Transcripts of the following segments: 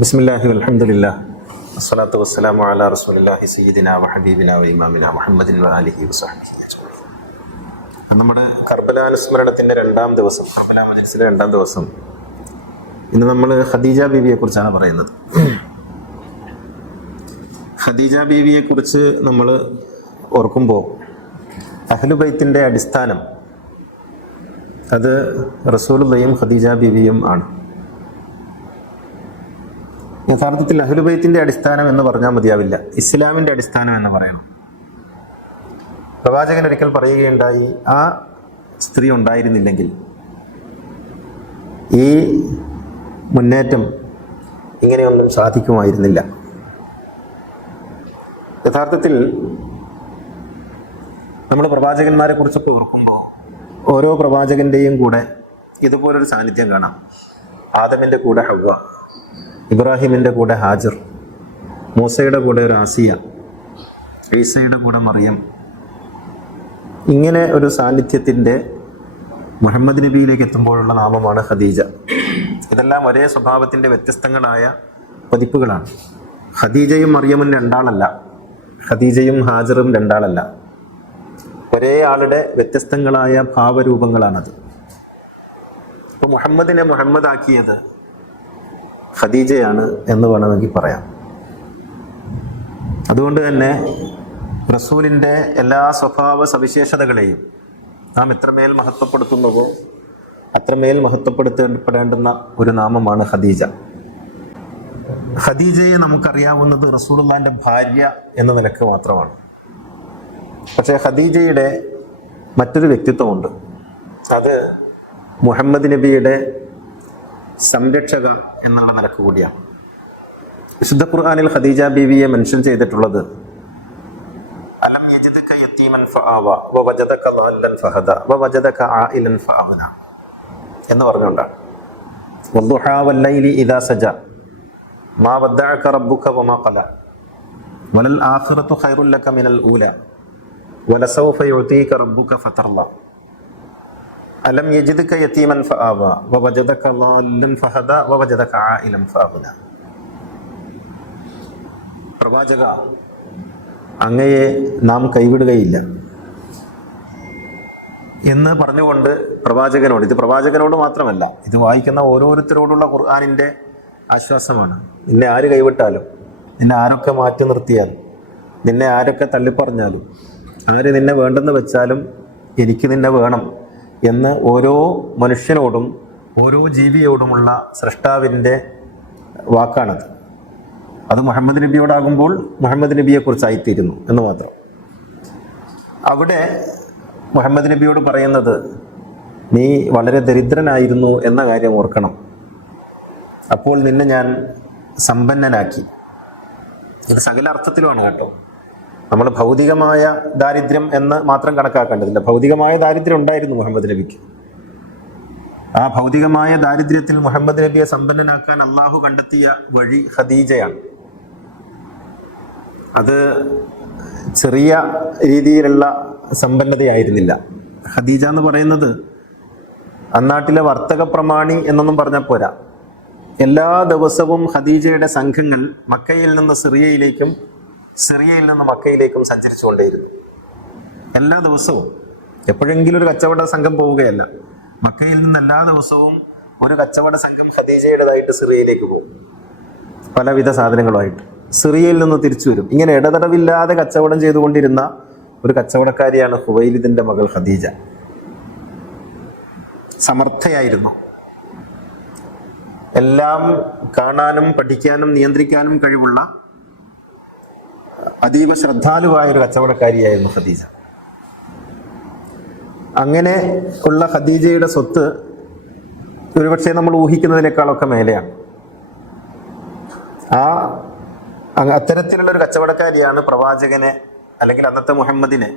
ബിസ്മില്ലാഹി വൽഹംദുലില്ലാഹ് വസ്സലാത്തു വസ്സലാമു അലാ റസൂലില്ലാഹി സയ്യിദിനാ വഹബീബിനാ വഇമാമിനാ മുഹമ്മദിൻ വആലിഹി വസഹ്ബിഹി അജ്മഈൻ. നമ്മുടെ കർബല അനുസ്മരണത്തിൻ്റെ രണ്ടാം ദിവസം, കർബല മജ്‌ലിസിലെ രണ്ടാം ദിവസം. ഇന്ന് നമ്മൾ ഖദീജ ബീവിയെ കുറിച്ചാണ് പറയുന്നത്. ഖദീജ ബീവിയെ കുറിച്ച് നമ്മൾ ഓർക്കുമ്പോൾ അഹ്ലു ബൈത്തിൻ്റെ അടിസ്ഥാനം അത് റസൂലുള്ളാഹിയും ഖദീജ ബീവിയും ആണ്. യഥാർത്ഥത്തിൽ അഹ്ലു ബൈത്തിന്റെ അടിസ്ഥാനം എന്ന് പറഞ്ഞാൽ മതിയാവില്ല, ഇസ്ലാമിന്റെ അടിസ്ഥാനം എന്ന് പറയണം. പ്രവാചകൻ ഒരിക്കൽ പറയുകയുണ്ടായി, ആ സ്ത്രീ ഉണ്ടായിരുന്നില്ലെങ്കിൽ ഈ മുന്നേറ്റം ഇങ്ങനെയൊന്നും സാധിക്കുമായിരുന്നില്ല. യഥാർത്ഥത്തിൽ നമ്മൾ പ്രവാചകന്മാരെ കുറിച്ചൊക്കെ ഓർക്കുമ്പോൾ ഓരോ പ്രവാചകന്റെയും കൂടെ ഇതുപോലൊരു സാന്നിധ്യം കാണാം. ആദമിന്റെ കൂടെ ഹവ്വ, ഇബ്രാഹിമിൻ്റെ കൂടെ ഹാജർ, മൂസയുടെ കൂടെ ഒരു ആസിയ, ഈസയുടെ കൂടെ മറിയം. ഇങ്ങനെ ഒരു സാന്നിധ്യത്തിൻ്റെ മുഹമ്മദ് നബിയിലേക്ക് എത്തുമ്പോഴുള്ള നാമമാണ് ഖദീജ. ഇതെല്ലാം ഒരേ സ്വഭാവത്തിൻ്റെ വ്യത്യസ്തങ്ങളായ പതിപ്പുകളാണ്. ഖദീജയും മറിയമും രണ്ടാളല്ല, ഖദീജയും ഹാജറും രണ്ടാളല്ല, ഒരേ ആളുടെ വ്യത്യസ്തങ്ങളായ ഭാവരൂപങ്ങളാണത്. ഇപ്പോൾ മുഹമ്മദിനെ മുഹമ്മദാക്കിയത് ഖദീജയാണ് എന്ന് വേണമെങ്കിൽ പറയാം. അതുകൊണ്ട് തന്നെ റസൂലിൻ്റെ എല്ലാ സ്വഭാവ സവിശേഷതകളെയും നാം എത്രമേൽ മഹത്വപ്പെടുത്തുന്നുവോ അത്രമേൽ മഹത്വപ്പെടുത്തപ്പെടേണ്ടുന്ന ഒരു നാമമാണ് ഖദീജ. ഖദീജയെ നമുക്കറിയാവുന്നത് റസൂലുള്ളാഹിന്റെ ഭാര്യ എന്ന നിലക്ക് മാത്രമാണ്. പക്ഷേ ഖദീജയുടെ മറ്റൊരു വ്യക്തിത്വമുണ്ട്. അത് മുഹമ്മദ് നബിയുടെ സംരക്ഷക എന്നുള്ള നിലക്ക് കൂടിയാണ്. വിശുദ്ധ ഖുർആനിൽ ഖദീജ ബീവിയെ മെൻഷൻ ചെയ്തിട്ടുള്ളത് അലം യജിദക യതീമൻ ഫആവ വവജദക ളാല്ലൻ ഫഹദ വവജദക ആയിലൻ ഫഅഗ്ന എന്ന് പറഞ്ഞുകൊണ്ടാണ്. വദ്ദുഹാ വല്ലൈലി ഇദാ സജ മാ വദ്ദഅക റബ്ബുക വമാ ഖല വലൽ ആഖിറതു ഖൈറുൽ ലക മിനൽ ഊല വലസൗഫ യുഅതീക റബ്ബുക ഫതർള അലം യജിദക യതീമൻ ഫആവ വവജദക ളാല്ലൻ ഫഹദ വവജദക ആയിലൻ ഫഅഗ്ന. പ്രവാചക, അങ്ങയെ നാം കൈവിടുകയില്ല എന്ന് പറഞ്ഞുകൊണ്ട് പ്രവാചകനോട്, ഇത് പ്രവാചകനോട് മാത്രമല്ല, ഇത് വായിക്കുന്ന ഓരോരുത്തരോടുള്ള ഖുർആനിൻ്റെ ആശ്വാസമാണ്. നിന്നെ ആര് കൈവിട്ടാലും, നിന്നെ ആരൊക്കെ മാറ്റി നിർത്തിയാലും, നിന്നെ ആരൊക്കെ തള്ളിപ്പറഞ്ഞാലും, ആര് നിന്നെ വേണ്ടെന്ന് വെച്ചാലും എനിക്ക് നിന്നെ വേണം എന്ന് ഓരോ മനുഷ്യനോടും ഓരോ ജീവിയോടുമുള്ള സൃഷ്ടാവിൻ്റെ വാക്കാണത്. അത് മുഹമ്മദ് നബിയോടാകുമ്പോൾ മുഹമ്മദ് നബിയെക്കുറിച്ചായിത്തീരുന്നു എന്ന് മാത്രം. അവിടെ മുഹമ്മദ് നബിയോട് പറയുന്നത്, നീ വളരെ ദരിദ്രനായിരുന്നു എന്ന കാര്യം ഓർക്കണം, അപ്പോൾ നിന്നെ ഞാൻ സമ്പന്നനാക്കി. ഇത് സകല അർത്ഥത്തിലുമാണ് കേട്ടോ. നമ്മൾ ഭൗതികമായ ദാരിദ്ര്യം എന്ന് മാത്രം കണക്കാക്കേണ്ടതില്ല. ഭൗതികമായ ദാരിദ്ര്യം ഉണ്ടായിരുന്നു മുഹമ്മദ് നബിക്ക്. ആ ഭൗതികമായ ദാരിദ്ര്യത്തിൽ മുഹമ്മദ് നബിയെ സമ്പന്നനാക്കാൻ അള്ളാഹു കണ്ടെത്തിയ വഴി ഖദീജയാണ്. അത് ചെറിയ രീതിയിലുള്ള സമ്പന്നതയായിരുന്നില്ല. ഖദീജ എന്ന് പറയുന്നത് അന്നാട്ടിലെ വർത്തക പ്രമാണി എന്നൊന്നും പറഞ്ഞാൽ പോരാ. എല്ലാ ദിവസവും ഖദീജയുടെ സംഘങ്ങൾ മക്കയിൽ നിന്ന് സിറിയയിലേക്കും സിറിയയിൽ നിന്ന് മക്കയിലേക്കും സഞ്ചരിച്ചുകൊണ്ടേയിരുന്നു. എല്ലാ ദിവസവും എപ്പോഴെങ്കിലും ഒരു കച്ചവട സംഘം പോവുകയല്ല. മക്കയിൽ നിന്ന് എല്ലാ ദിവസവും ഒരു കച്ചവട സംഘം ഖദീജയുടേതായിട്ട് സിറിയയിലേക്ക് പോകും, പലവിധ സാധനങ്ങളുമായിട്ട്. സിറിയയിൽ നിന്ന് തിരിച്ചു വരും. ഇങ്ങനെ ഇടതടവില്ലാതെ കച്ചവടം ചെയ്തുകൊണ്ടിരുന്ന ഒരു കച്ചവടക്കാരിയാണ് ഖുവൈലിദിന്റെ മകൾ ഖദീജ. സമർത്ഥയായിരുന്നു. എല്ലാം കാണാനും പഠിക്കാനും നിയന്ത്രിക്കാനും കഴിവുള്ള അതീവ ശ്രദ്ധാലുവായ ഒരു കച്ചവടക്കാരിയായിരുന്നു ഖദീജ. അങ്ങനെ ഉള്ള ഖദീജയുടെ സ്വത്ത് ഒരുപക്ഷെ നമ്മൾ ഊഹിക്കുന്നതിനേക്കാളൊക്കെ മേലെയാണ്. അത്തരത്തിലുള്ള ഒരു കച്ചവടക്കാരിയാണ് പ്രവാചകനെ, അല്ലെങ്കിൽ അന്നത്തെ മുഹമ്മദിനെ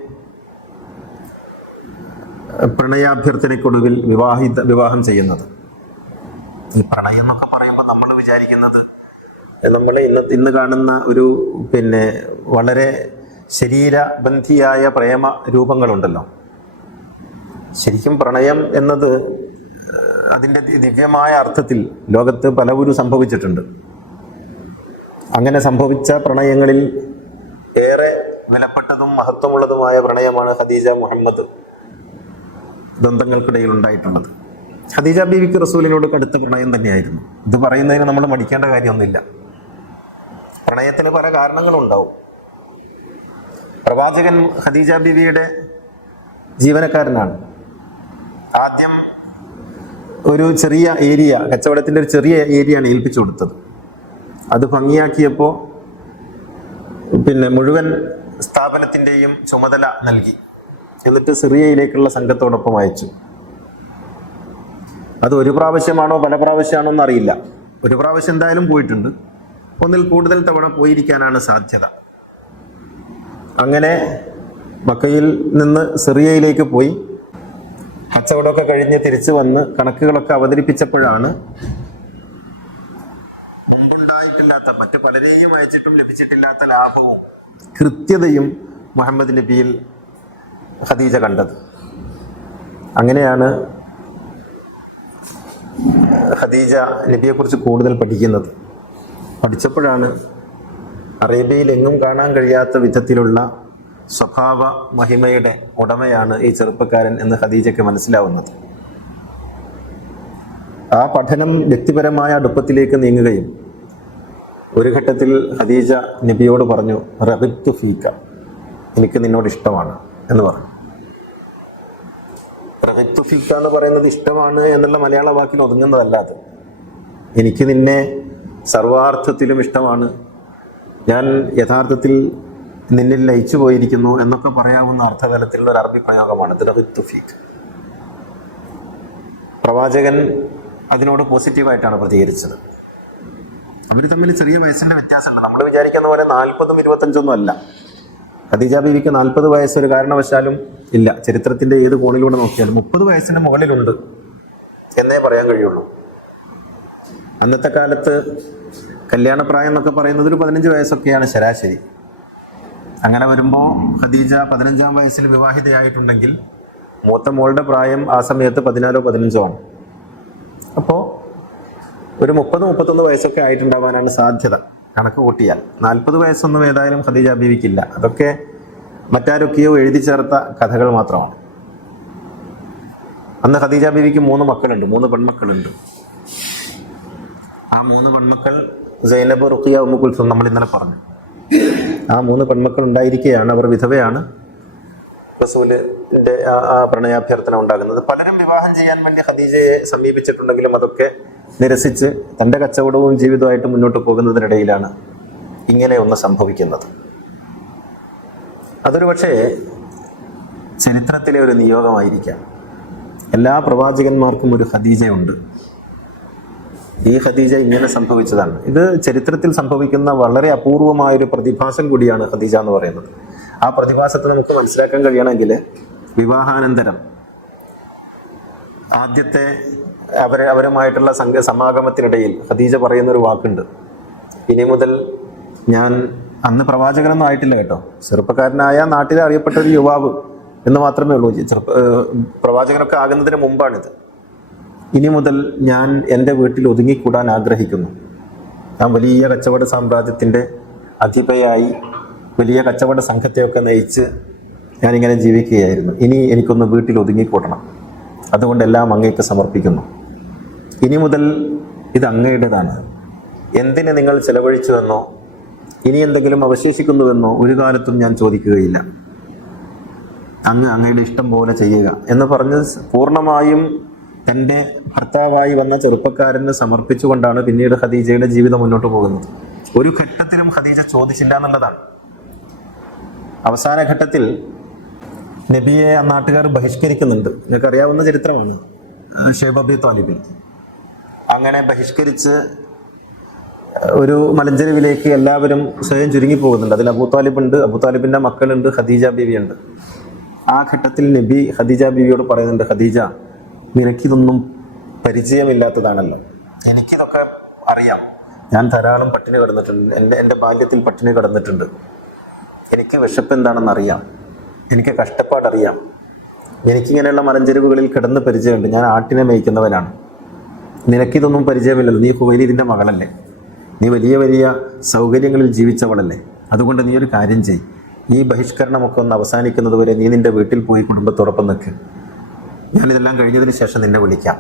പ്രണയാഭ്യർത്ഥനയ്ക്കൊടുവിൽ വിവാഹം ചെയ്യുന്നത്. ഈ പ്രണയം എന്നൊക്കെ പറയുമ്പോൾ നമ്മൾ വിചാരിക്കുന്നത് നമ്മൾ ഇന്ന് കാണുന്ന ഒരു വളരെ ശരീരബന്ധിയായ പ്രേമ രൂപങ്ങളുണ്ടല്ലോ. ശരിക്കും പ്രണയം എന്നത് അതിൻ്റെ ദിവ്യമായ അർത്ഥത്തിൽ ലോകത്ത് പലവരും സംഭവിച്ചിട്ടുണ്ട്. അങ്ങനെ സംഭവിച്ച പ്രണയങ്ങളിൽ ഏറെ വിലപ്പെട്ടതും മഹത്വമുള്ളതുമായ പ്രണയമാണ് ഖദീജ മുഹമ്മദ് ദന്തങ്ങൾക്കിടയിൽ ഉണ്ടായിട്ടുള്ളത്. ഖദീജ ബീവിക്ക് റസൂലിനോട് കടുത്ത പ്രണയം തന്നെയായിരുന്നു. ഇത് പറയുന്നതിന് നമ്മൾ മടിക്കേണ്ട കാര്യമൊന്നുമില്ല. പ്രണയത്തിന് പല കാരണങ്ങളുണ്ടാവും. പ്രവാചകൻ ഖദീജ ബീവിയുടെ ജീവനക്കാരനാണ്. ആദ്യം ഒരു ചെറിയ ഏരിയ, കച്ചവടത്തിൻ്റെ ഒരു ചെറിയ ഏരിയയാണ് ഏൽപ്പിച്ചു കൊടുത്തത്. അത് ഭംഗിയാക്കിയപ്പോൾ മുഴുവൻ സ്ഥാപനത്തിൻ്റെയും ചുമതല നൽകി. എന്നിട്ട് സിറിയയിലേക്കുള്ള സംഘത്തോടൊപ്പം അയച്ചു. അത് ഒരു പ്രാവശ്യമാണോ പല പ്രാവശ്യമാണോ എന്നറിയില്ല. ഒരു പ്രാവശ്യം എന്തായാലും പോയിട്ടുണ്ട്. ഒന്നിൽ കൂടുതൽ തവണ പോയിരിക്കാനാണ് സാധ്യത. അങ്ങനെ മക്കയിൽ നിന്ന് സിറിയയിലേക്ക് പോയി കച്ചവടമൊക്കെ കഴിഞ്ഞ് തിരിച്ചു വന്ന് കണക്കുകളൊക്കെ അവതരിപ്പിച്ചപ്പോഴാണ് മുമ്പുണ്ടായിട്ടില്ലാത്ത, മറ്റു പലരെയും അയച്ചിട്ടും ലഭിച്ചിട്ടില്ലാത്ത ലാഭവും കൃത്യതയും മുഹമ്മദ് നബിയിൽ ഖദീജ കണ്ടത്. അങ്ങനെയാണ് ഖദീജ നബിയെക്കുറിച്ച് കൂടുതൽ പഠിക്കുന്നത്. പഠിച്ചപ്പോഴാണ് അറേബ്യയിൽ എങ്ങും കാണാൻ കഴിയാത്ത വിധത്തിലുള്ള സ്വഭാവ മഹിമയുടെ ഉടമയാണ് ഈ ചെറുപ്പക്കാരൻ എന്ന് ഖദീജയ്ക്ക് മനസ്സിലാവുന്നത്. ആ പഠനം വ്യക്തിപരമായ അടുപ്പത്തിലേക്ക് നീങ്ങുകയും ഒരു ഘട്ടത്തിൽ ഖദീജ നബിയോട് പറഞ്ഞു, റഗിബ്തു ഫീക, എനിക്ക് നിന്നോട് ഇഷ്ടമാണ് എന്ന് പറഞ്ഞു. റഗിബ്തു ഫീക എന്ന് പറയുന്നത് ഇഷ്ടമാണ് എന്നുള്ള മലയാള വാക്കിന് ഒതുങ്ങുന്നതല്ലാതെ, എനിക്ക് നിന്നെ സർവാർത്ഥത്തിലും ഇഷ്ടമാണ്, ഞാൻ യഥാർത്ഥത്തിൽ നിന്നിൽ ലയിച്ചു പോയിരിക്കുന്നു എന്നൊക്കെ പറയാവുന്ന അർത്ഥതലത്തിലുള്ള ഒരു അറബി പ്രയോഗമാണ് റഗിബ്തു ഫീക. പ്രവാചകൻ അതിനോട് പോസിറ്റീവായിട്ടാണ് പ്രതികരിച്ചത്. അവർ തമ്മിൽ ചെറിയ വയസ്സിന്റെ വ്യത്യാസമുണ്ട്. നമ്മൾ വിചാരിക്കുന്ന പോലെ 40ഉം 25ഒന്നും അല്ല. ഖദീജ ബീവിക്ക് 40 വയസ്സ് ഒരു കാരണവശാലും ഇല്ല. ചരിത്രത്തിന്റെ ഏത് കോണിലൂടെ നോക്കിയാലും 30 വയസ്സിന് മുകളിലുണ്ട് എന്നേ പറയാൻ കഴിയുള്ളൂ. അന്നത്തെ കാലത്ത് കല്യാണപ്രായം എന്നൊക്കെ പറയുന്നത് ഒരു 15 വയസ്സൊക്കെയാണ് ശരാശരി. അങ്ങനെ വരുമ്പോൾ ഖദീജ 15-ാം വയസ്സിൽ വിവാഹിതയായിട്ടുണ്ടെങ്കിൽ മൂത്ത മോളുടെ പ്രായം ആ സമയത്ത് 14 or 15 ആണ്. അപ്പോൾ ഒരു 30-31 വയസ്സൊക്കെ ആയിട്ടുണ്ടാവാനാണ് സാധ്യത കണക്ക് കൂട്ടിയാൽ. 40 വയസ്സൊന്നും ഏതായാലും ഖദീജ ബീവിക്കില്ല. അതൊക്കെ മറ്റാരൊക്കെയോ എഴുതി ചേർത്ത കഥകൾ മാത്രമാണ്. അന്ന് ഖദീജ ബീവിക്ക് 3 മക്കളുണ്ട്, 3 പെൺമക്കളുണ്ട്. ആ 3 പെൺമക്കൾ സൈനബ്, റുഖിയ, ഉമ്മു കുൽസും നമ്മൾ ഇന്നലെ പറഞ്ഞു. ആ 3 പെൺമക്കൾ ഉണ്ടായിരിക്കെയാണ്, അവർ വിധവയാണ്, റസൂലിന്റെ ആ പ്രണയാഭ്യർത്ഥന ഉണ്ടാകുന്നത്. പലരും വിവാഹം ചെയ്യാൻ വേണ്ടി ഖദീജയെ സമീപിച്ചിട്ടുണ്ടെങ്കിലും അതൊക്കെ നിരസിച്ച് തൻ്റെ കച്ചവടവും ജീവിതവുമായിട്ട് മുന്നോട്ട് പോകുന്നതിനിടയിലാണ് ഇങ്ങനെ ഒന്ന് സംഭവിക്കുന്നത്. അതൊരു പക്ഷേ ചരിത്രത്തിലെ ഒരു നിയോഗമായിരിക്കാം. എല്ലാ പ്രവാചകന്മാർക്കും ഒരു ഖദീജയുണ്ട്. ഈ ഖദീജ ഇങ്ങനെ സംഭവിച്ചതാണ്. ഇത് ചരിത്രത്തിൽ സംഭവിക്കുന്ന വളരെ അപൂർവമായൊരു പ്രതിഭാസം കൂടിയാണ് ഖദീജ എന്ന് പറയുന്നത്. ആ പ്രതിഭാസത്തെ നമുക്ക് മനസ്സിലാക്കാൻ കഴിയണമെങ്കിൽ വിവാഹാനന്തരം ആദ്യത്തെ അവരുമായിട്ടുള്ള സമാഗമത്തിനിടയിൽ ഖദീജ പറയുന്നൊരു വാക്കുണ്ട്. ഇനി മുതൽ ഞാൻ, അന്ന് പ്രവാചകനൊന്നും ആയിട്ടില്ല കേട്ടോ, ചെറുപ്പക്കാരനായ നാട്ടിലെ അറിയപ്പെട്ട ഒരു യുവാവ് എന്ന് മാത്രമേ ഉള്ളൂ. പ്രവാചകനൊക്കെ ആകുന്നതിന് മുമ്പാണിത്. ഇനി മുതൽ ഞാൻ എൻ്റെ വീട്ടിൽ ഒതുങ്ങിക്കൂടാൻ ആഗ്രഹിക്കുന്നു. ഞാൻ വലിയ കച്ചവട സാമ്രാജ്യത്തിൻ്റെ അധിപയായി വലിയ കച്ചവട സംഘത്തെയൊക്കെ നയിച്ച് ഞാനിങ്ങനെ ജീവിക്കുകയായിരുന്നു. ഇനി എനിക്കൊന്ന് വീട്ടിൽ ഒതുങ്ങിക്കൂടണം. അതുകൊണ്ടെല്ലാം അങ്ങേക്ക് സമർപ്പിക്കുന്നു. ഇനി മുതൽ ഇത് അങ്ങയുടേതാണ്. എന്തിന് നിങ്ങൾ ചെലവഴിച്ചുവെന്നോ ഇനി എന്തെങ്കിലും അവശേഷിക്കുന്നുവെന്നോ ഒരു കാലത്തും ഞാൻ ചോദിക്കുകയില്ല. അങ്ങയുടെ ഇഷ്ടം പോലെ ചെയ്യുക എന്ന് പറഞ്ഞ് പൂർണ്ണമായും തൻ്റെ ഭർത്താവായി വന്ന ചെറുപ്പക്കാരന് സമർപ്പിച്ചുകൊണ്ടാണ് പിന്നീട് ഖദീജയുടെ ജീവിതം മുന്നോട്ട് പോകുന്നത്. ഒരു ഘട്ടത്തിലും ഖദീജ ചോദിച്ചില്ല എന്നുള്ളതാണ്. അവസാന ഘട്ടത്തിൽ നബിയെ ആ നാട്ടുകാർ ബഹിഷ്കരിക്കുന്നുണ്ട്. നിങ്ങൾക്ക് അറിയാവുന്ന ചരിത്രമാണ്. ഷൈബ് അബി താലിബിൻ അങ്ങനെ ബഹിഷ്കരിച്ച് ഒരു മലഞ്ചെരുവിലേക്ക് എല്ലാവരും സ്വയം ചുരുങ്ങി പോകുന്നുണ്ട്. അതിൽ അബൂ താലിബുണ്ട്, അബൂ താലിബിൻ്റെ മക്കളുണ്ട്, ഖദീജ ബീവിയുണ്ട്. ആ ഘട്ടത്തിൽ നബി ഖദീജ ബീവിയോട് പറയുന്നുണ്ട്, ഖദീജ, നിനക്കിതൊന്നും പരിചയമില്ലാത്തതാണല്ലോ, എനിക്കിതൊക്കെ അറിയാം. ഞാൻ ധാരാളം പട്ടിണി കിടന്നിട്ടുണ്ട്, എൻ്റെ ബാല്യത്തിൽ പട്ടിണി കിടന്നിട്ടുണ്ട്. എനിക്ക് വിശപ്പ് എന്താണെന്ന് അറിയാം, എനിക്ക് കഷ്ടപ്പാടറിയാം. എനിക്കിങ്ങനെയുള്ള മലഞ്ചെരുവുകളിൽ കിടന്ന് പരിചയമുണ്ട്. ഞാൻ ആട്ടിനെ മേയ്ക്കുന്നവനാണ്. നിനക്കിതൊന്നും പരിചയമില്ലല്ലോ, നീ ഹുവൈലിദിൻ്റെ മകളല്ലേ. നീ വലിയ വലിയ സൗകര്യങ്ങളിൽ ജീവിച്ചവളല്ലേ. അതുകൊണ്ട് നീ ഒരു കാര്യം ചെയ്, ഈ ബഹിഷ്കരണമൊക്കെ ഒന്ന് അവസാനിക്കുന്നത് വരെ നീ നിൻ്റെ വീട്ടിൽ പോയി കുടുംബത്തോടൊപ്പം നിൽക്ക്. ഞാനിതെല്ലാം കഴിഞ്ഞതിന് ശേഷം നിന്നെ വിളിക്കാം.